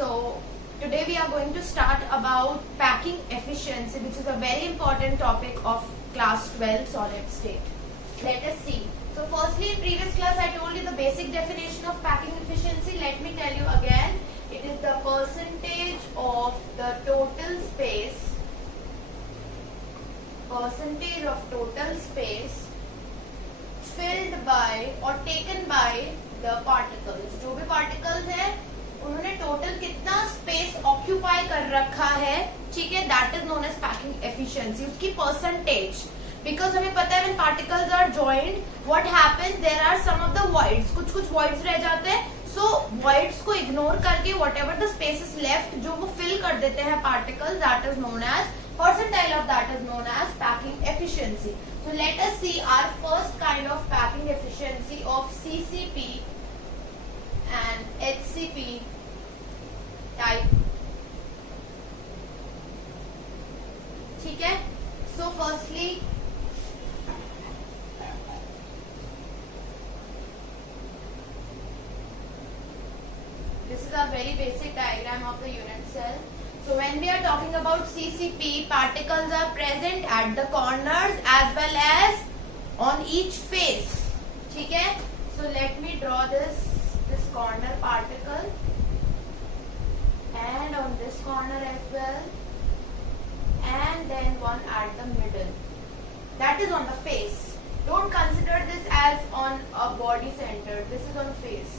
So today we are going to start about packing efficiency, which is a very important topic of class 12 solid state. Let us see. So firstly, in previous class I told you the basic definition of packing efficiency. Let me tell you again. It is the percentage of the total space filled by or taken by the particles. जो भी particles है उन्होंने total कितना space occupy कर रखा है, ठीक है, that is known as packing efficiency. उसकी percentage, because हमें पता है when particles are joined, what happens, there are some of the voids, कुछ voids रह जाते हैं. So voids को ignore करके whatever the space is left, जो वो fill कर देते हैं particles, that is known as percentile of that is known as packing efficiency. So let us see our first kind of packing efficiency of CCP and HCP type. ठीक है? So firstly, this is a very basic diagram of the unit cell. So when we are talking about CCP, particles are present at the corners as well as on each face. ठीक है? So let me draw this corner particle and on this corner as well, and then one at the middle. That is on the face. Don't consider this as on a body center. This is on face.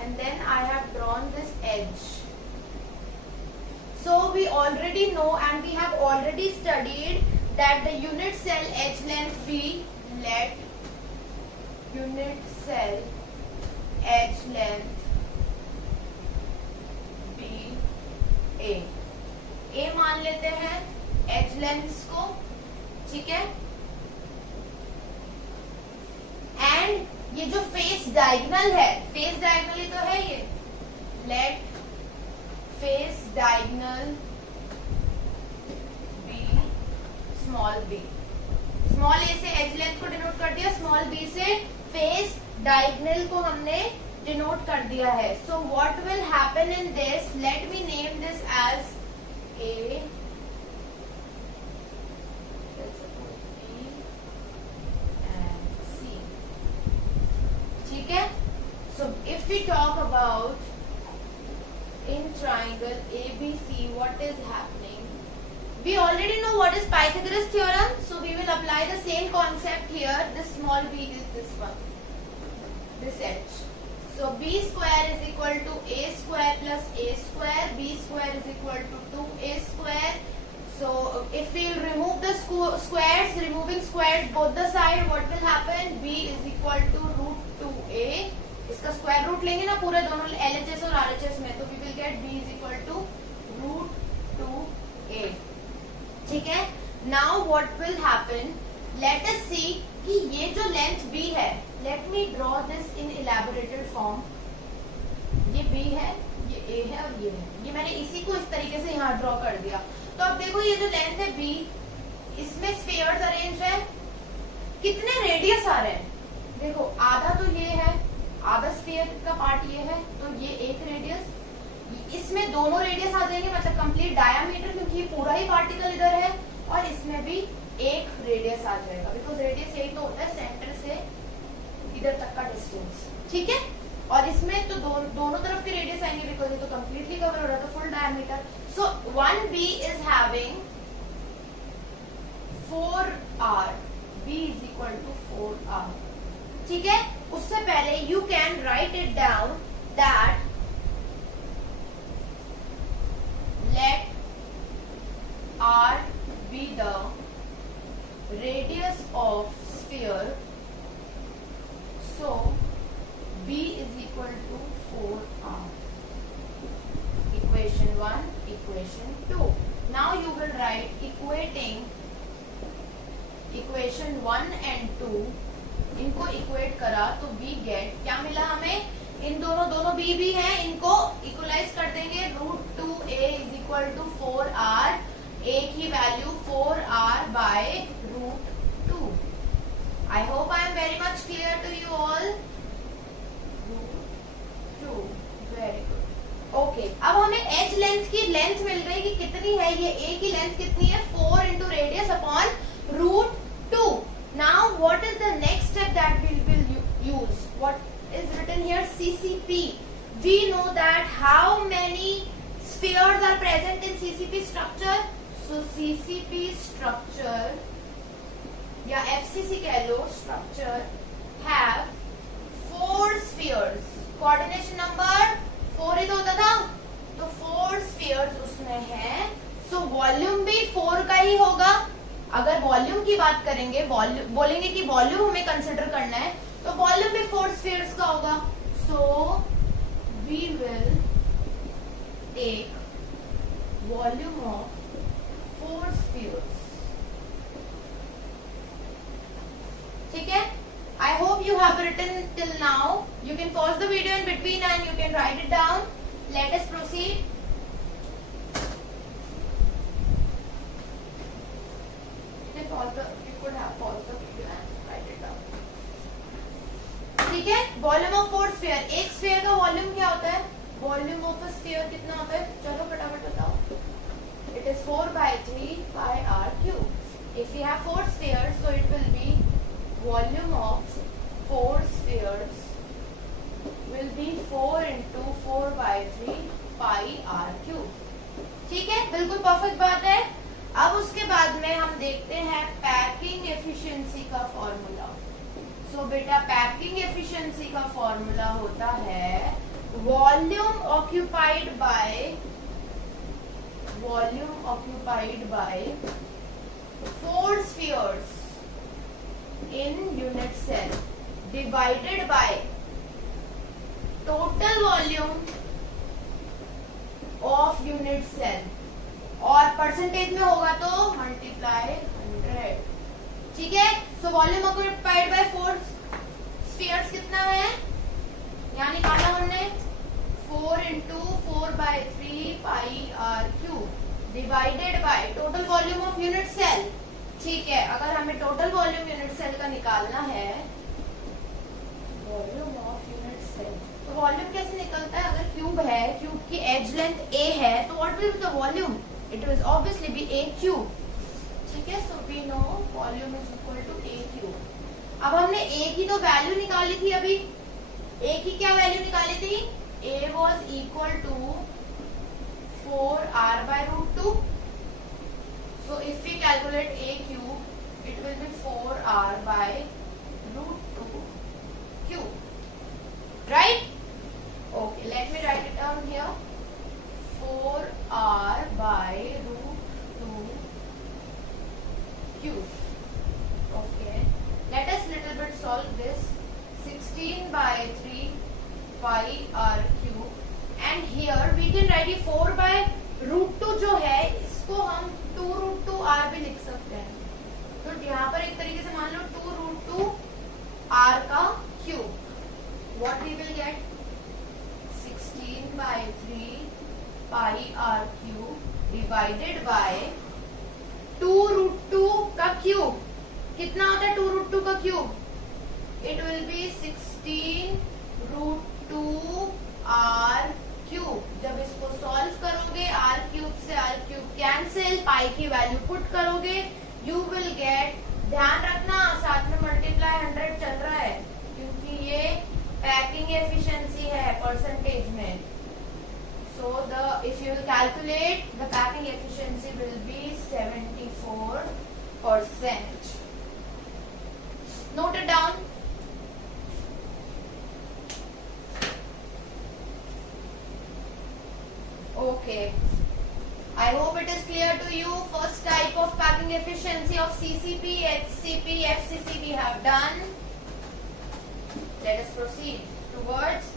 And then I have drawn this edge. So we already know and we have already studied that the unit cell edge length be, let unit cell edge length be A. A मान लेते हैं edge lengths को, ठीक है? And ये जो face diagonal है, face diagonal ही तो है ये, let face diagonal b small b. small a से edge length को denote कर दिया, small b से face diagonal को हमने denote कर दिया है. So what will happen in this? Let me name this as A, let's suppose B and C. ठीक है? So if we talk about in triangle ABC, what is happening? We already know what is Pythagoras theorem, so we will apply the same concept here. This small b is this one, this edge. So b square is equal to a square plus a square. B square is equal to 2a square. So if we remove the squares, removing squares both the side, what will happen? B is equal to root 2a. इसका square root लेंगे ना पूरे दोनों LHS और RHS में, तो we will get B is equal to root 2a. ठीक है? Now what will happen? Let us see कि ये जो लेंथ B है, let me draw this in elaborated form. ये B है, ये A है और ये है. ये मैंने इसी को इस तरीके से यहाँ ड्रॉ कर दिया. तो अब देखो ये जो लेंथ है B, इसमें स्फीयर्स अरेंज है. कितने रेडियस आ रहे हैं? देखो आधा तो ये है, आधा स्फीयर का पार्ट ये है, तो ये एक रेडियस, इसमें दोनों रेडियस आ जाएंगे, मतलब कंप्लीट डायमीटर, क्योंकि ये पूरा ही पार्टिकल इधर है, और इसमें भी एक रेडियस आ जाएगा, बिकॉज रेडियस यही तो होता है सेंटर से इधर तक का डिस्टेंस. ठीक है? और इसमें तो दोनों तरफ के रेडियस आएंगे, बिकॉज ये तो कंप्लीटली कवर हो रहा है, तो full diameter. So 1b is having 4r. b is equal to 4r. ठीक है? उससे पहले you can write it down that let r be the radius of sphere, so b is equal to 4r. Equation 1, equation 2. Now you will write equating equation 1 and 2, इनको equate करा तो b gate क्या मिला हमें? इन दोनों b भी हैं, इनको इक्वलाइज कर देंगे. Root 2a is equal to 4r. a की value 4r by root 2. I hope I am very much clear to you all. Root 2. Very good. Okay. Edge length की लेंथ मिल गई कि कितनी है, ये ए की लेंथ कितनी है, 4 into radius upon root 2. Now what is the next step that we will use? What is written here? CCP. We know that how many spheres are present in CCP structure. So CCP structure या FCC कह लो structure have 4 spheres. Coordination number 4 ही तो होता था, तो 4 spheres उसमें है. So volume भी 4 का ही होगा. अगर वॉल्यूम की बात करेंगे, बोलेंगे कि वॉल्यूम हमें कंसिडर करना है, तो वॉल्यूम भी 4 spheres का होगा. सो we will take volume of 4 spheres. ठीक है? I hope you have written till now. You can pause the video in between and you can write it down. Let us proceed. You could have paused the video and write it down. ठीक है? Volume of 4 sphere. एक sphere का volume क्या होता है? Volume of a sphere कितना होता है? चलो फटाफट बताओ. It is 4/3 pi r cube. If we have 4 spheres, so it will be volume of 4 spheres will be 4 into 4/3 pi r cube. ठीक है? बिल्कुल परफेक्ट बात है. अब उसके बाद में हम देखते हैं पैकिंग एफिशिएंसी का फॉर्मूला. सो बेटा पैकिंग एफिशिएंसी का फॉर्मूला होता है volume occupied bye 4 spheres in unit cell divided by total volume of unit cell, और परसेंटेज में होगा तो मल्टीप्लाई 100. ठीक है? So volume occupied bye 4 spheres कितना है? यहाँ निकाला हमने 4 into 4/3 pi r cube divided by total volume of unit cell. ठीक है? अगर हमें टोटल वॉल्यूम यूनिट सेल का निकालना है, वॉल्यूम ऑफ यूनिट सेल, तो वॉल्यूम कैसे निकलता है? अगर क्यूब है, क्यूब की एज लेंथ a है, तो what will be the volume? It will obviously be a cube. ठीक है? So we know volume is equal to a cube. अब हमने a की तो वैल्यू निकाली थी. अभी a की क्या वैल्यू निकाली थी? a was equal to 4r/√2. So if we calculate a cube, it will be 4r/√2 cube. Right? Okay, let me write it down here. 4r/√2 cube. Okay. Let us little bit solve this. 16/3 pi r cube. And here we can write it 4/√2 जो है, इसको हम 2√2r भी लिख सकते हैं. तो यहाँ पर एक तरीके से मान लो 2√2r का cube. What we will get? 16/3 pi r cube divided by 2√2 का क्यूब. कितना होता है 2√2 का cube? It will be 16√2r cube. जब इसको सॉल्व करोगे, r क्यूब से r क्यूब कैंसिल, पाई की वैल्यू पुट करोगे, यू विल गेट. ध्यान रखना साथ में मल्टीप्लाई 100 चल रहा है, क्योंकि ये पैकिंग एफिशिएंसी है परसेंटेज में. So the if you will calculate, the packing efficiency will be 74%. Note it down. Okay, I hope it is clear to you. First type of packing efficiency of CCP, HCP, FCC we have done. Let us proceed towards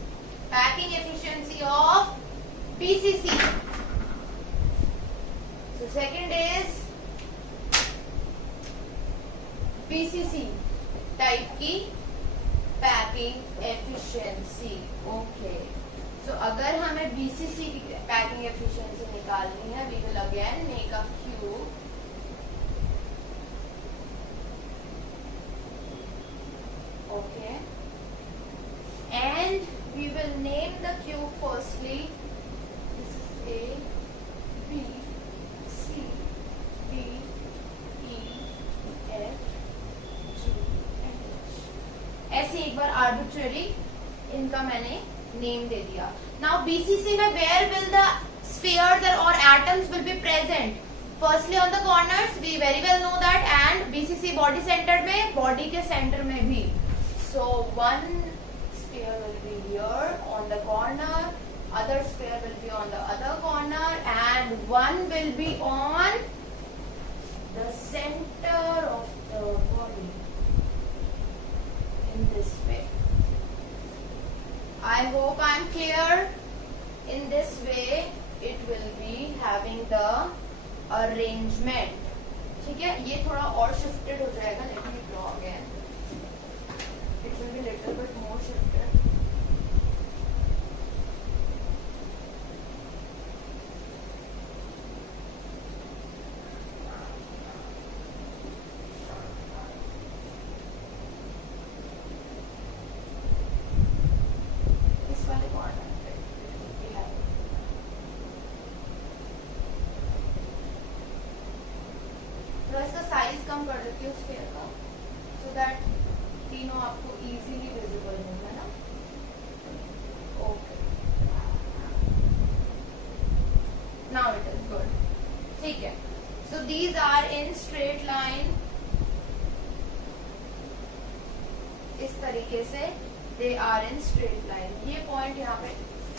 packing efficiency of BCC. So second is BCC type की packing efficiency. Okay. So अगर हमें BCC की packing efficiency निकालनी है, we will again make a cube. Okay. And we will name the cube firstly. This is A B C D E F G and H. ऐसे एक बार arbitrary इनका मैंने name दे दिया. Now BCC में where will the spheres or atoms will be present? Firstly on the corners, we very well know that, and BCC body centered में, body के center में भी. So one sphere will be here on the corner, other sphere will be on the other corner, and one will be on the center of the body in this way. I hope I am clear. In this way, it will be having the arrangement. ठीक है, ये थोड़ा और shifted हो जाएगा. Let me draw again. It will be little bit more shifted. इस वाले corner पे ये है. तो इसका साइज कम कर देती हूँ स्फीयर का, सो दैट तीनों आपको इजीली विजिबल होगा ना. Okay, now it is good. ठीक है, so these are in straight line. इस तरीके से they are in straight line. ये पॉइंट यहाँ पे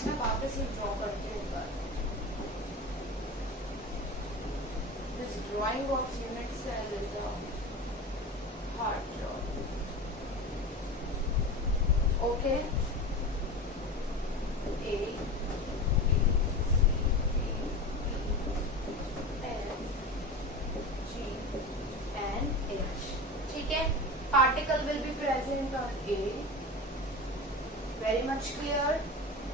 मैं वापस ही ड्रॉ करती हूँ. This drawing of unit cell is a hard job. Okay. A, B, C, D, E, F, G, and H. ठीक है. Particle will be present on A. Very much clear.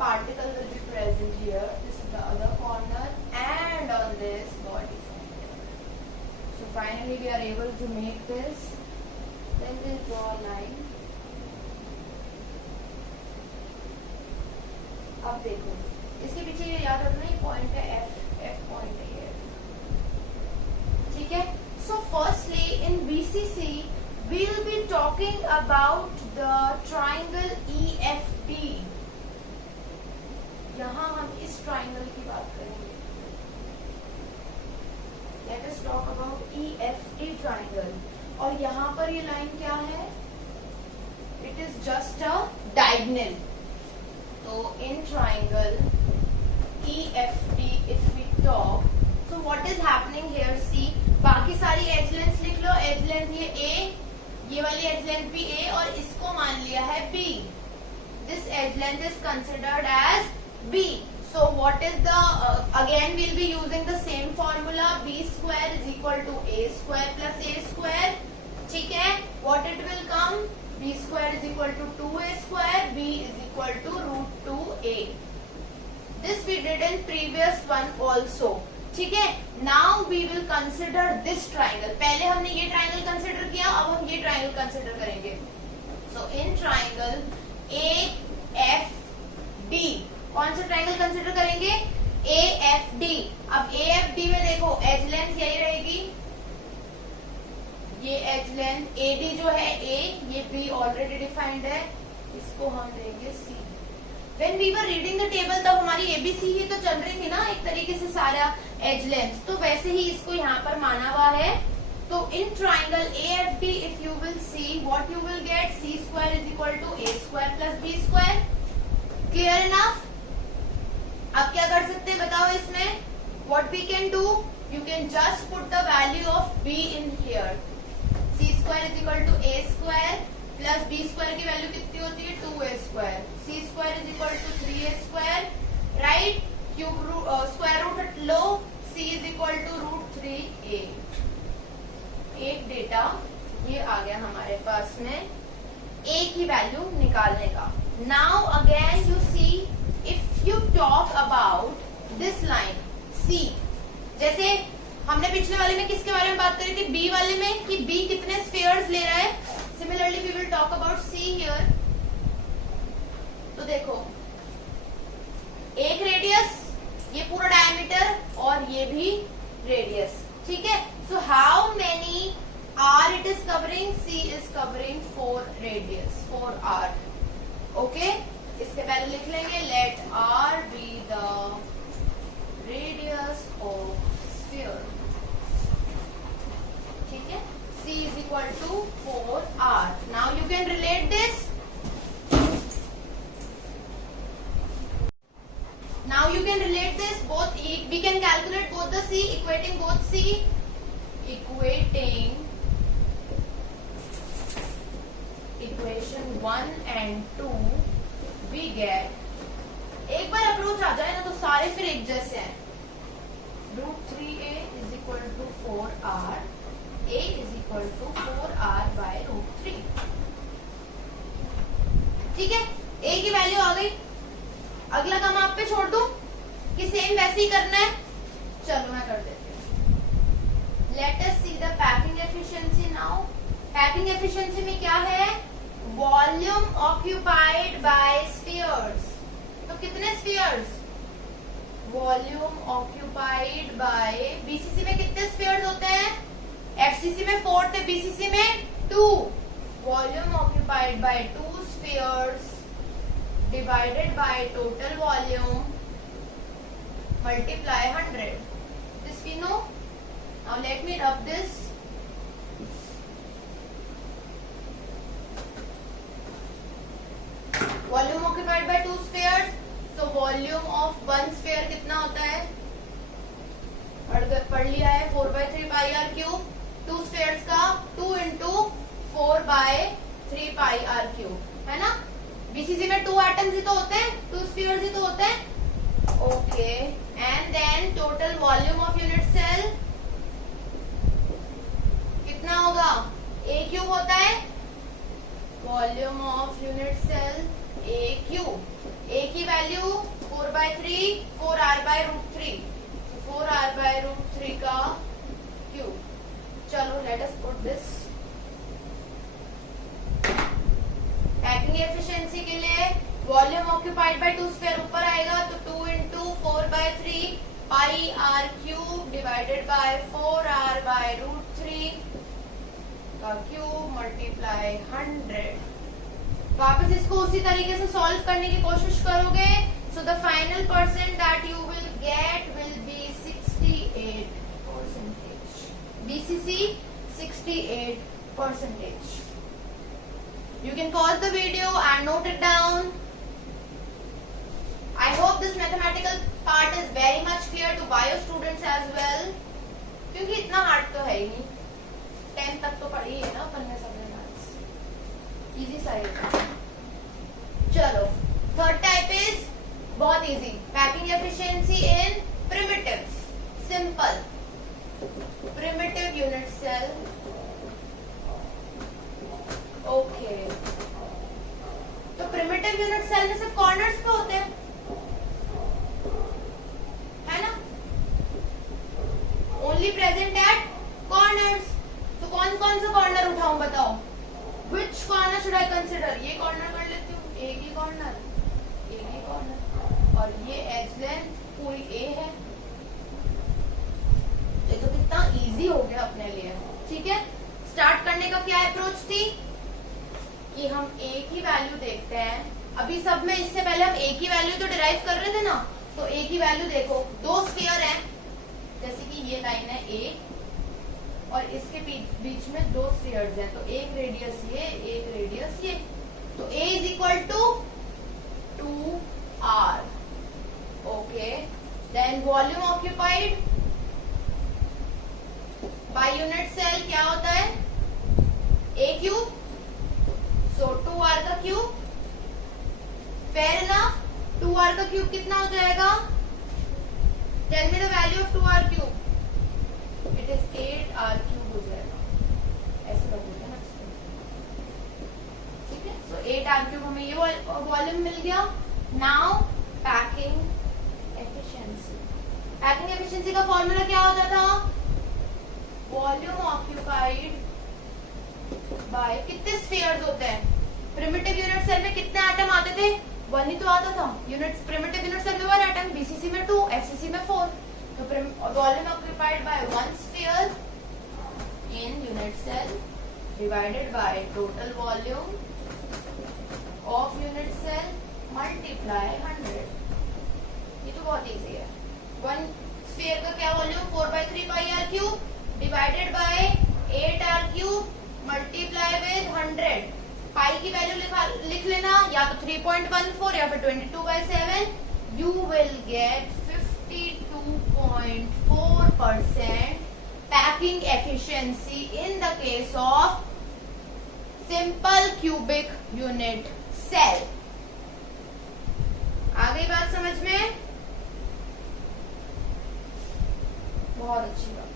Particle will be present here. This is the other corner, and on this body. So finally we are able to make this. Then we'll draw a line. अब देखो, इसके पीछे ये याद रखना, ये point है F point है ये. ठीक है. So firstly in BCC we will be talking about the triangle EFD. यहाँ हम इस ट्राइंगल की बात करेंगे. Let us talk about EFD triangle. और यहाँ पर ये लाइन क्या है? It is just a diagonal. So in triangle EFD, if we talk, so what is happening here? See, बाकी सारी edge lengths लिख लो. Edge length ये A, ये वाली edge length भी A, और इसको मान लिया है B. This edge length is considered as B. So what is the again we'll be using the same formula. B square is equal to A square plus A square. ठीक है. What it will come? B square is equal to 2A square. B is equal to root 2A. This we did in previous one also. ठीक है. Now we will consider this triangle. पहले हमने ये triangle consider किया, अब हम ये triangle consider करेंगे. So in triangle AFD कौन सा ट्राइंगल कंसिडर करेंगे? AFD. अब AFD में देखो एज लेंथ यही रहेगी. ये एज लेंथ AD जो है A, ये B ऑलरेडी डिफाइंड है, इसको हम देंगे C. When we were reading the table तब हमारी ABC ही तो चल रही थी ना एक तरीके से सारा एज लेंथ, तो वैसे ही इसको यहाँ पर माना हुआ है. तो in triangle AFD if you will see what you will get, C square is equal to A square plus B square. Clear enough? अब क्या कर सकते हैं बताओ इसमें? What we can do? You can just put the value of B in here. C square is equal to A square plus B square की value कितनी होती है? 2A square. C square is equal to 3A square. Right? Cube root square root low. C is equal to root 3A. एक data ये आ गया हमारे पास में A की वैल्यू निकालने का. Now again you see. If you talk about this line C, जैसे हमने पिछले वाले में किसके बारे में बात करी थी? B वाले में कि B कितने स्फीयर्स ले रहा है. Similarly we will talk about C here. तो देखो एक रेडियस, ये पूरा ठीक है. So how many R it is covering? C is covering 4 radius, 4 R. Okay? इसके पहले लिख लेंगे let R be the radius of sphere. ठीक है? C is equal to 4 R. Now you can relate this. Now you can relate this both. We can calculate both the C, equating both C, equating equation 1 and 2 we get. एक बार approach आ जाए ना तो सारे फिर एक जैसे हैं. √3a is equal to 4r. a is equal to 4r by √3. ठीक है, a की वैल्यू आ गई. अगला काम आप पे छोड़ दूं कि सेम वैसे ही करना है. चलो मैं कर देती हूँ. Let us see the packing efficiency now. Packing efficiency में क्या है? Volume occupied bye spheres. तो कितने spheres? Volume occupied bye. BCC में कितने स्फीयर्स होते हैं? एफसीसी में 4 थे, बीसीसी में 2. Volume occupied bye 2 spheres divided by total volume multiply 100. This we know. Now let me rub this. Volume occupied by 2 spheres. So volume of one sphere कितना होता है? पढ़ लिया है 4/3 pi r cube. 2 spheres का 2 into 4/3 pi r cube है ना. BCC में 2 एटम्स ही तो होते हैं, 2 स्फीयर्स ही तो होते हैं. Okay, and then total volume of unit cell कितना होगा? a क्यूब होता है. Volume of unit cell a cube. a की वैल्यू 4/3, 4r/√3. 4r/√3 का क्यूब. चलो let us put this. Packing efficiency के लिए वॉल्यूम ऑक्यूपाइड बाय 2 स्फीयर ऊपर आएगा तो 2 into 4/3 पाई r cube divided bye 4r/√3 का क्यूब मल्टीप्लाई 100. वापस इसको उसी तरीके से सॉल्व करने की कोशिश करोगे. So the final percent that you will gate will be 68%. BCC 68%. You can pause the video and note it down. I hope this mathematical part is very much clear to bio students as well. क्योंकि इतना hard तो है ही नहीं. 10 तक तो पढ़ी है ना अपन ने सबने मैथ्स. इजी सा है. चलो, थर्ड टाइप इज बहुत easy. Packing efficiency in primitives. Simple primitive unit cell. Okay, तो प्रिमिटिव यूनिट सेल में सिर्फ कॉर्नर्स पे होते हैं है ना. Only present at corners. तो कौन कौन सा कॉर्नर उठाऊं बताओ. Which corner should I consider? ये कॉर्नर कर लेती हूँ. एक ही कॉर्नर, एक ही कॉर्नर. और ये एज लेंथ पूरी ए है. ये तो कितना इजी हो गया अपने लिए. ठीक है, स्टार्ट करने का क्या अप्रोच थी कि हम a की वैल्यू देखते हैं. अभी सब में इससे पहले हम a की वैल्यू तो डिराइव कर रहे थे ना. तो a की वैल्यू देखो. 2 स्फीयर हैं, जैसे कि ये लाइन है a और इसके बीच में 2 स्फीयर्स हैं. तो एक रेडियस ये, एक रेडियस ये. तो a is equal to 2r. Okay, then volume occupied by unit cell क्या होता है? a cube. So 2r का क्यूब. Fair enough. 2r का क्यूब कितना हो जाएगा? Tell me the value of 2r cube. It is 8r cube हो जाएगा. ऐसे रखोगे ना. ठीक है, सो 8r क्यूब हमें ये वॉल्यूम मिल गया. Now packing efficiency. Packing efficiency का फॉर्मूला क्या होता था? वॉल्यूम ऑक्यूपाइड बाय कितने स्फीयर्स होते हैं? प्रिमिटिव यूनिट सेल में कितने एटम आते थे? 1 ही तो आता था. यूनिट प्रिमिटिव यूनिट सेल में 1 एटम. बीसीसी में 2, एफसीसी में 4. तो volume occupied by one sphere in unit cell divided by total volume of unit cell multiply 100। ये तो बहुत इजी है। वन स्फीयर का क्या volume 4/3 pi r cube divided by 8 r cube multiply with 100। Pi की value लिख लेना, या तो 3.14 या फिर 22/7। You will get 52.4% packing efficiency in the case of simple cubic unit cell. आ गई बात समझ में? बहुत अच्छी बात।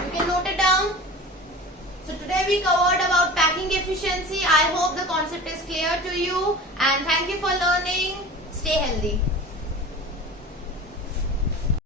You can note it down. So today we covered about packing efficiency. I hope the concept is clear to you, and thank you for learning. Stay healthy.